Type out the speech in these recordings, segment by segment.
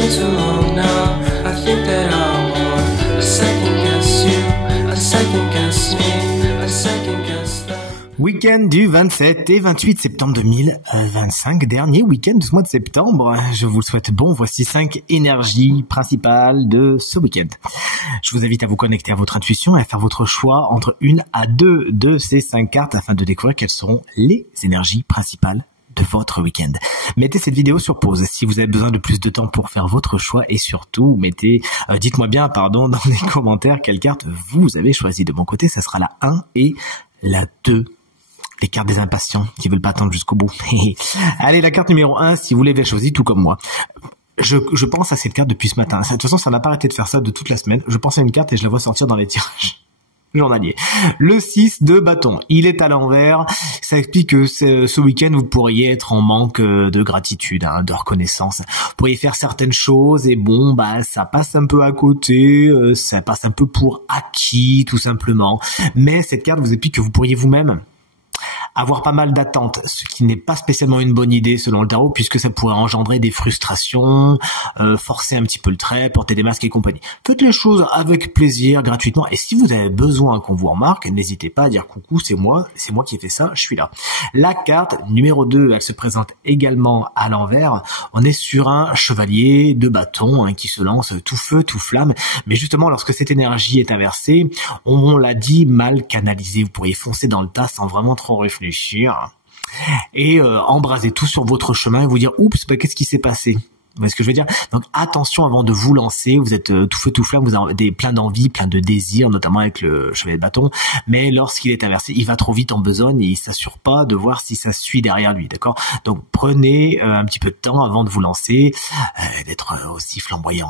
been too long now. I think that I want a second guess you, a second guess me, a second guess them. Week-end du 27 et 28 septembre 2025, dernier week-end de ce mois de septembre. Je vous le souhaite bon. Voici 5 énergies principales de ce week-end. Je vous invite à vous connecter à votre intuition et à faire votre choix entre une à deux de ces 5 cartes afin de découvrir quelles seront les énergies principales de votre week-end. Mettez cette vidéo sur pause si vous avez besoin de plus de temps pour faire votre choix et surtout dites-moi bien dans les commentaires quelle carte vous avez choisi. De mon côté, ça sera la 1 et la 2. Les cartes des impatients qui veulent pas attendre jusqu'au bout. Allez, la carte numéro 1, si vous l'avez choisie, tout comme moi. Je pense à cette carte depuis ce matin. De toute façon, ça n'a pas arrêté de faire ça de toute la semaine. Je pense à une carte et je la vois sortir dans les tirages journaliers. Le 6 de bâton. Il est à l'envers. Ça explique que ce week-end, vous pourriez être en manque de gratitude, de reconnaissance. Vous pourriez faire certaines choses et ça passe un peu à côté, ça passe un peu pour acquis, tout simplement. Mais cette carte vous explique que vous pourriez vous-même avoir pas mal d'attentes, ce qui n'est pas spécialement une bonne idée selon le tarot, puisque ça pourrait engendrer des frustrations, forcer un petit peu le trait, porter des masques et compagnie. Faites les choses avec plaisir, gratuitement, et si vous avez besoin qu'on vous remarque, n'hésitez pas à dire coucou, c'est moi qui ai fait ça, je suis là. La carte numéro 2, elle se présente également à l'envers. On est sur un chevalier de bâton qui se lance tout feu, tout flamme, mais justement lorsque cette énergie est inversée, on l'a dit, mal canalisée. Vous pourriez foncer dans le tas sans vraiment trop réfléchir et embraser tout sur votre chemin et vous dire oups, qu'est-ce qui s'est passé? Vous voyez ce que je veux dire? Donc attention avant de vous lancer, vous êtes tout feu tout flamme, vous avez plein d'envie, plein de désirs, notamment avec le chevalier de bâton, mais lorsqu'il est inversé, il va trop vite en besogne et il s'assure pas de voir si ça suit derrière lui, d'accord? Donc prenez un petit peu de temps avant de vous lancer, d'être aussi flamboyant,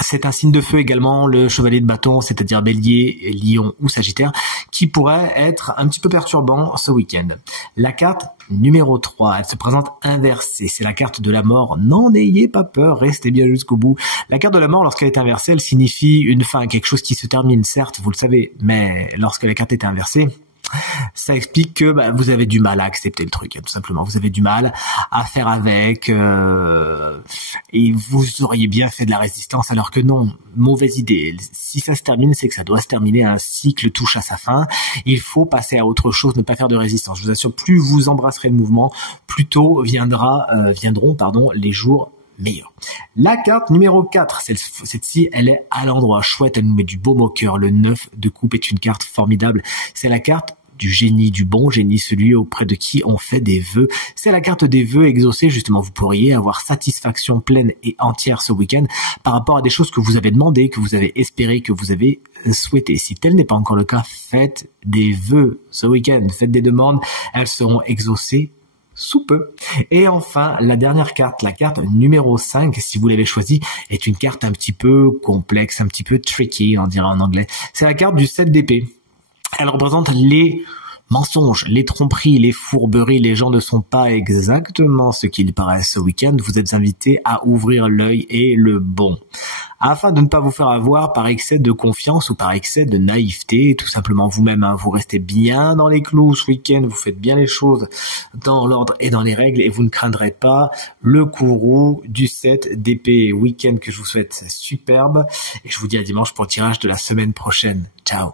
C'est un signe de feu également, le chevalier de bâton, c'est-à-dire bélier, lion ou sagittaire, qui pourrait être un petit peu perturbant ce week-end. La carte numéro 3, elle se présente inversée. C'est la carte de la mort. N'en ayez pas peur, restez bien jusqu'au bout. La carte de la mort, lorsqu'elle est inversée, elle signifie une fin, quelque chose qui se termine, certes, vous le savez, mais lorsque la carte est inversée, ça explique que vous avez du mal à accepter le truc, tout simplement. Vous avez du mal à faire avec et vous auriez bien fait de la résistance alors que non, mauvaise idée. Si ça se termine, c'est que ça doit se terminer, un cycle touche à sa fin. Il faut passer à autre chose, ne pas faire de résistance. Je vous assure, plus vous embrasserez le mouvement, plus tôt viendront les jours meilleur. La carte numéro 4, cette-ci, elle est à l'endroit chouette, elle nous met du baume au cœur. Le 9 de coupe est une carte formidable. C'est la carte du génie, du bon génie, celui auprès de qui on fait des vœux. C'est la carte des vœux exaucés, justement. Vous pourriez avoir satisfaction pleine et entière ce week-end par rapport à des choses que vous avez demandées, que vous avez espérées, que vous avez souhaitées. Si tel n'est pas encore le cas, faites des vœux ce week-end. Faites des demandes, elles seront exaucées sous peu. Et enfin, la dernière carte, la carte numéro 5, si vous l'avez choisie, est une carte un petit peu complexe, un petit peu tricky, on dirait en anglais. C'est la carte du 7 d'épée. Elle représente les mensonges, les tromperies, les fourberies. Les gens ne sont pas exactement ce qu'ils paraissent ce week-end. Vous êtes invités à ouvrir l'œil et le bon, afin de ne pas vous faire avoir par excès de confiance ou par excès de naïveté. Tout simplement vous-même, vous restez bien dans les clous ce week-end, vous faites bien les choses dans l'ordre et dans les règles et vous ne craindrez pas le courroux du 7 d'épée. Week-end que je vous souhaite superbe et je vous dis à dimanche pour le tirage de la semaine prochaine. Ciao.